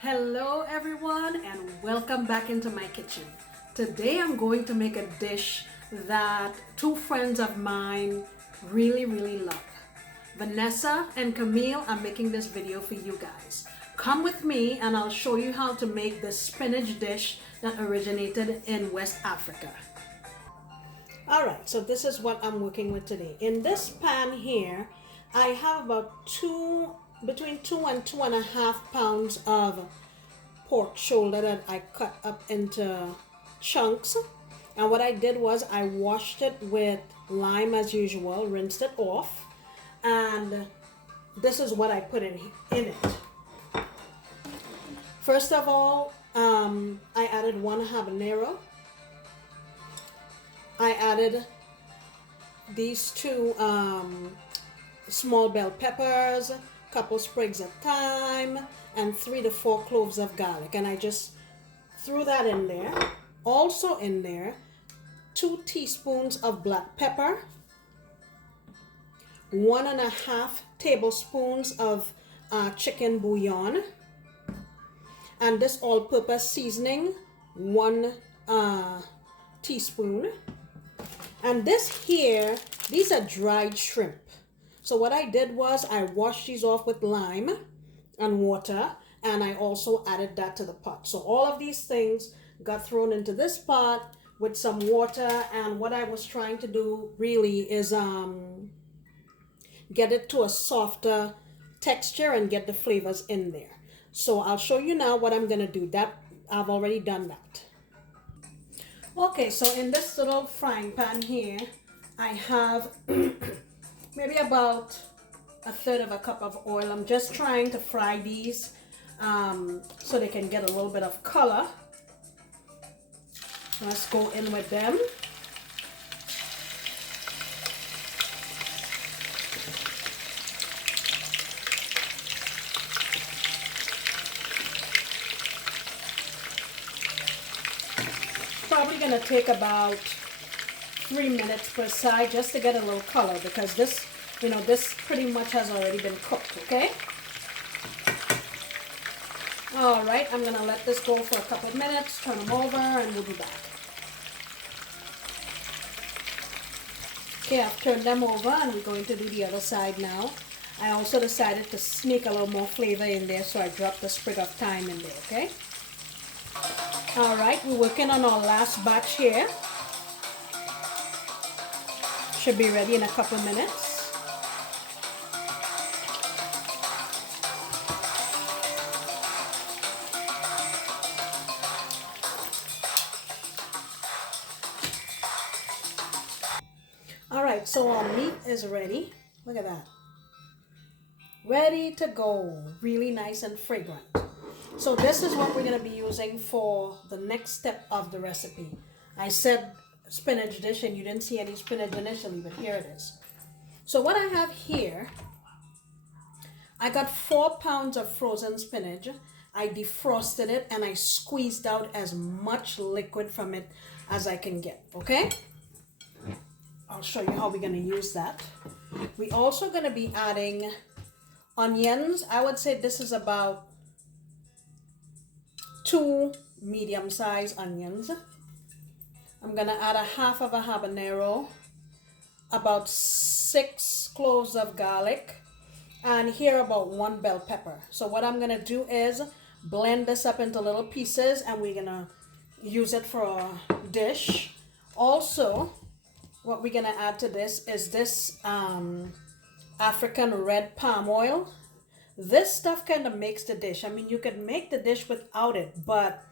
Hello everyone and welcome back into my kitchen. Today I'm going to make a dish that two friends of mine really love. Vanessa and Camille are making this video for you guys. Come with me and I'll show you how to make this spinach dish that originated in West Africa. Alright, so this is what I'm working with today. In this pan here, I have about between 2 and 2.5 pounds of pork shoulder that I cut up into chunks. And what I did was I washed it with lime as usual, rinsed it off, and this is what I put in it. First of all, I added 1 habanero. I added these 2 small bell peppers, couple sprigs of thyme, and 3 to 4 cloves of garlic, and I just threw that in there. Also in there, 2 teaspoons of black pepper, 1.5 tablespoons of chicken bouillon, and this all-purpose seasoning, 1 teaspoon. And this here, these are dried shrimp. So what I did was I washed these off with lime and water, and I also added that to the pot. So all of these things got thrown into this pot with some water, and what I was trying to do really is get it to a softer texture and get the flavors in there. So I'll show you now what I'm gonna do. That I've already done that. Okay, so in this little frying pan here, I have maybe about 1/3 cup of oil. I'm just trying to fry these so they can get a little bit of color. Let's go in with them. Probably gonna take about 3 minutes per side just to get a little color, because this pretty much has already been cooked. Okay. All right, I'm gonna let this go for a couple of minutes, turn them over, and we'll be back. Okay, I've turned them over and we're going to do the other side now. I also decided to sneak a little more flavor in there, so I dropped a sprig of thyme in there. Okay. All right, we're working on our last batch here. Should be ready in a couple minutes. All right, so our meat is ready. Look at that. Ready to go. Really nice and fragrant. So this is what we're going to be using for the next step of the recipe. I said spinach dish and you didn't see any spinach initially, but here it is. So what I have here, I got 4 pounds of frozen spinach. I defrosted it and I squeezed out as much liquid from it as I can get. Okay, I'll show you how we're going to use that. We're also going to be adding onions. I would say this is about 2 medium-sized onions. I'm going to add 1/2 a habanero, about 6 cloves of garlic, and here about 1 bell pepper. So what I'm going to do is blend this up into little pieces, and we're going to use it for a dish. Also, what we're going to add to this is this African red palm oil. This stuff kind of makes the dish. I mean, you can make the dish without it, but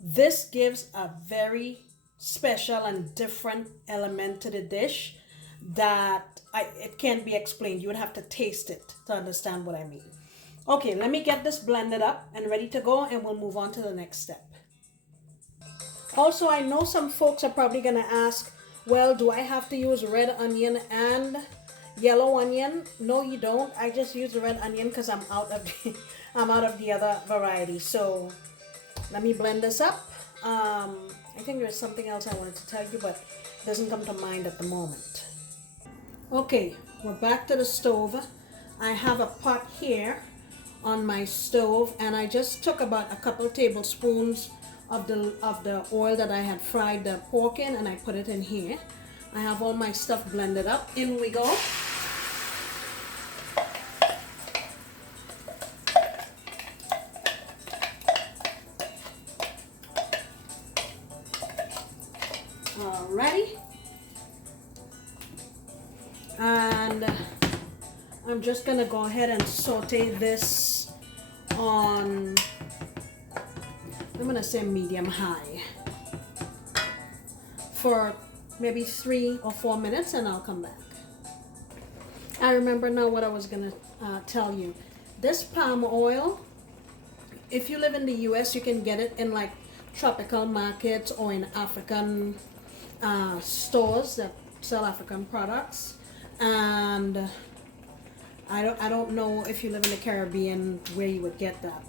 this gives a very special and different element to the dish that it can't be explained. You would have to taste it to understand what I mean. Okay, let me get this blended up and ready to go, and we'll move on to the next step. Also, I know some folks are probably going to ask, well, do I have to use red onion and yellow onion? No, you don't. I just use the red onion because I'm out of the other variety. So let me blend this up. I think there's something else I wanted to tell you, but it doesn't come to mind at the moment. Okay, we're back to the stove. I have a pot here on my stove, and I just took about a couple tablespoons of the oil that I had fried the pork in, and I put it in here. I have all my stuff blended up. In we go. Alrighty. And I'm just gonna go ahead and saute this on, I'm gonna say medium high for maybe 3 or 4 minutes, and I'll come back. I remember now what I was gonna tell you. This palm oil, if you live in the US, you can get it in like tropical markets or in African stores that sell African products. And I don't know if you live in the Caribbean where you would get that.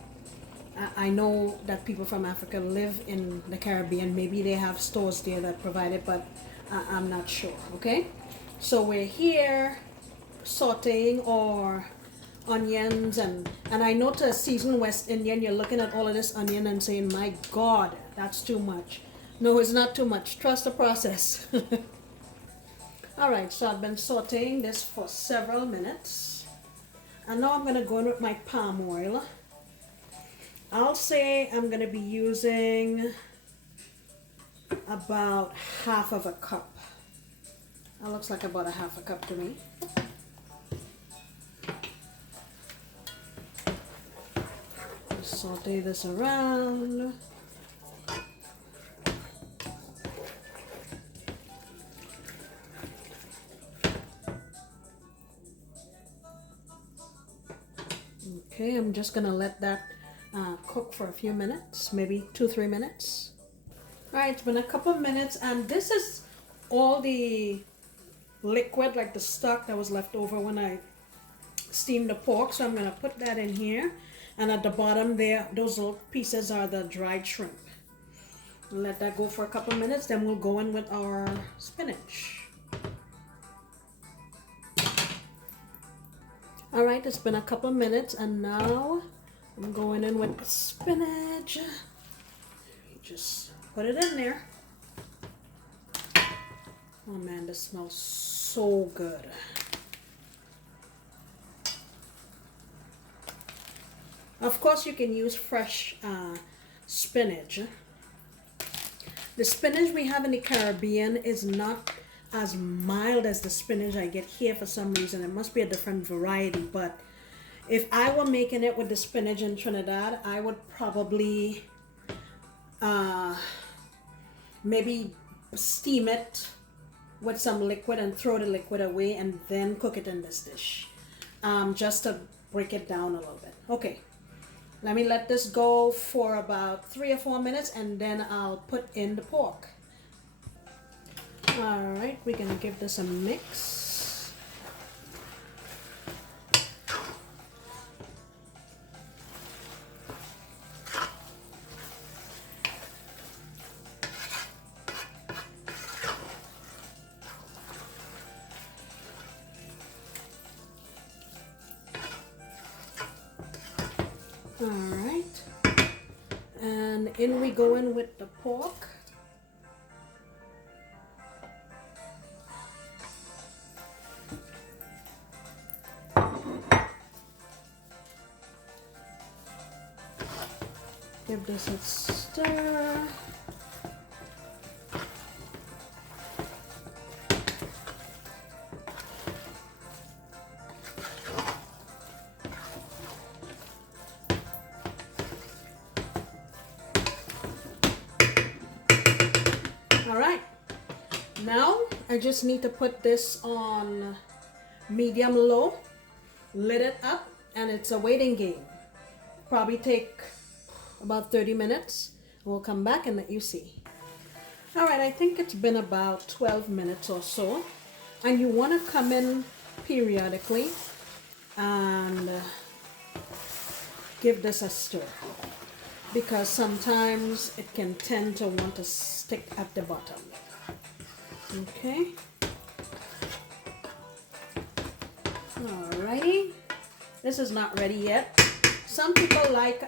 I know that people from Africa live in the Caribbean. Maybe they have stores there that provide it, but I'm not sure. Okay, so we're here sauteing our onions, and I know to a seasoned West Indian, you're looking at all of this onion and saying, my God, that's too much. No, it's not too much. Trust the process. All right, so I've been sauteing this for several minutes, and now I'm going to go in with my palm oil. I'll say I'm going to be using about half of a cup. That looks like about a half a cup to me. Just saute this around. Okay, I'm just gonna let that cook for a few minutes, maybe 2-3 minutes. All right, it's been a couple of minutes, and this is all the liquid, like the stock that was left over when I steamed the pork. So I'm gonna put that in here, and at the bottom there, those little pieces are the dried shrimp. Let that go for a couple of minutes, then we'll go in with our spinach. All right, it's been a couple of minutes, and now I'm going in with the spinach. Just put it in there. Oh man, this smells so good. Of course, you can use fresh spinach. The spinach we have in the Caribbean is not as mild as the spinach I get here for some reason. It must be a different variety, but if I were making it with the spinach in Trinidad, I would probably maybe steam it with some liquid and throw the liquid away and then cook it in this dish, just to break it down a little bit. Okay, let me let this go for about 3 or 4 minutes, and then I'll put in the pork. All right, we're gonna give this a mix. All right, and in we go in with the pork. Give this a stir. All right, now I just need to put this on medium low, lid it up, and it's a waiting game. Probably take about 30 minutes. We'll come back and let you see. All right, I think it's been about 12 minutes or so, and you want to come in periodically and give this a stir, because sometimes it can tend to want to stick at the bottom. Okay. Alrighty. This is not ready yet. some people like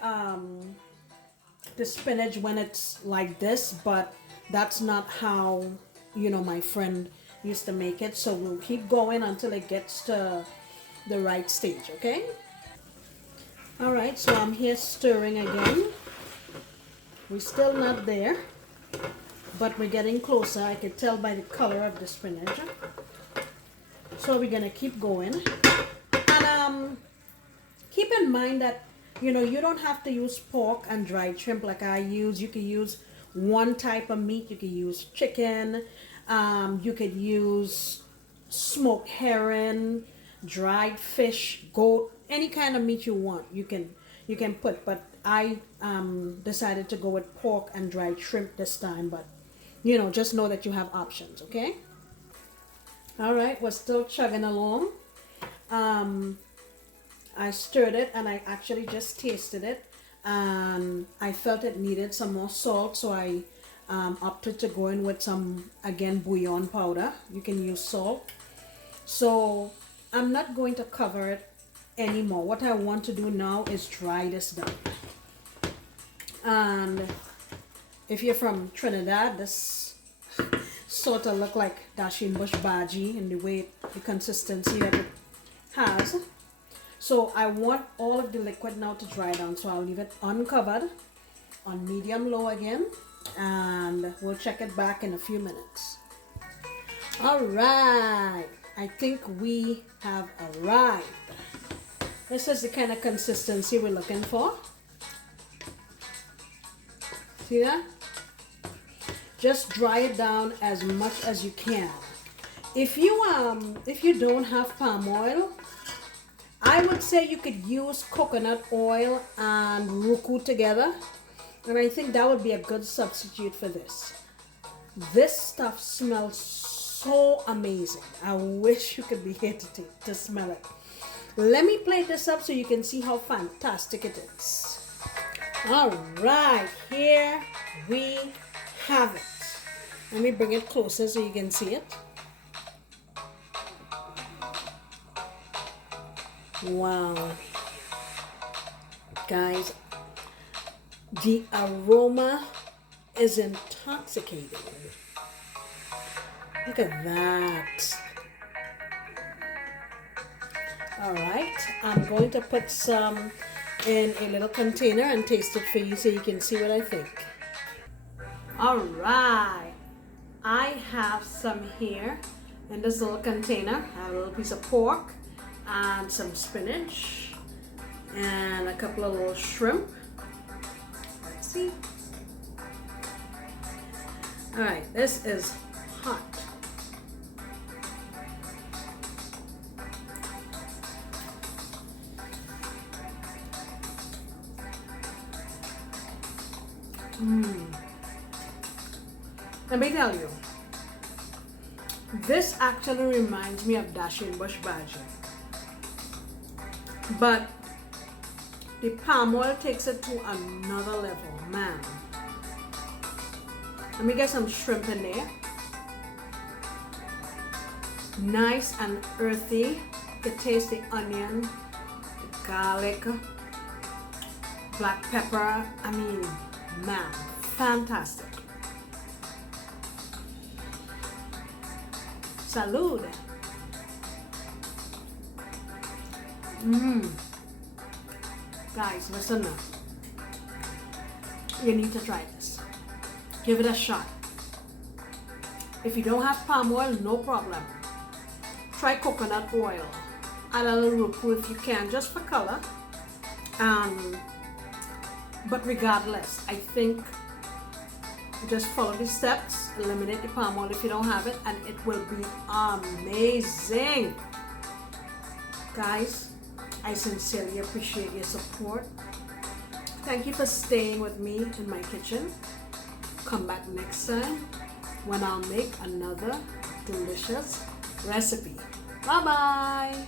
the spinach when it's like this, but that's not how, you know, my friend used to make it. So we'll keep going until it gets to the right stage, okay? All right, so I'm here stirring again. We're still not there, but we're getting closer. I can tell by the color of the spinach. So we're gonna keep going. And keep in mind that, you know, you don't have to use pork and dried shrimp like I use. You could use one type of meat. You could use chicken. You could use smoked herring, dried fish, goat, any kind of meat you want. You can put. But I decided to go with pork and dried shrimp this time. But you know, just know that you have options. Okay. All right, we're still chugging along. I stirred it and I actually just tasted it, and I felt it needed some more salt, so I opted to go in with some, again, bouillon powder. You can use salt. So I'm not going to cover it anymore. What I want to do now is dry this down. And if you're from Trinidad, this sort of look like dasheen bush bhaji in the way, the consistency that it has. So I want all of the liquid now to dry down, so I'll leave it uncovered on medium low again, and we'll check it back in a few minutes. All right, I think we have arrived. This is the kind of consistency we're looking for. See that? Just dry it down as much as you can. If you don't have palm oil, I would say you could use coconut oil and ruku together, and I think that would be a good substitute for this. This stuff smells so amazing. I wish you could be here to smell it. Let me plate this up so you can see how fantastic it is. All right, here we have it. Let me bring it closer so you can see it. Wow, guys, the aroma is intoxicating. Look at that. All right, I'm going to put some in a little container and taste it for you so you can see what I think. All right, I have some here in this little container. I have a little piece of pork and some spinach and a couple of little shrimp. Let's see. All right, this is hot. Let me tell you, this actually reminds me of dasheen bush bhaji. But the palm oil takes it to another level, man. Let me get some shrimp in there. Nice and earthy. You can taste the onion, the garlic, black pepper. I mean, man, fantastic. Salud. Guys, listen now. You need to try this. Give it a shot. If you don't have palm oil, no problem. Try coconut oil. Add a little ruku if you can, just for color. But regardless, I think just follow the steps. Eliminate the palm oil if you don't have it, and it will be amazing. Guys, I sincerely appreciate your support. Thank you for staying with me in my kitchen. Come back next time when I'll make another delicious recipe. Bye bye.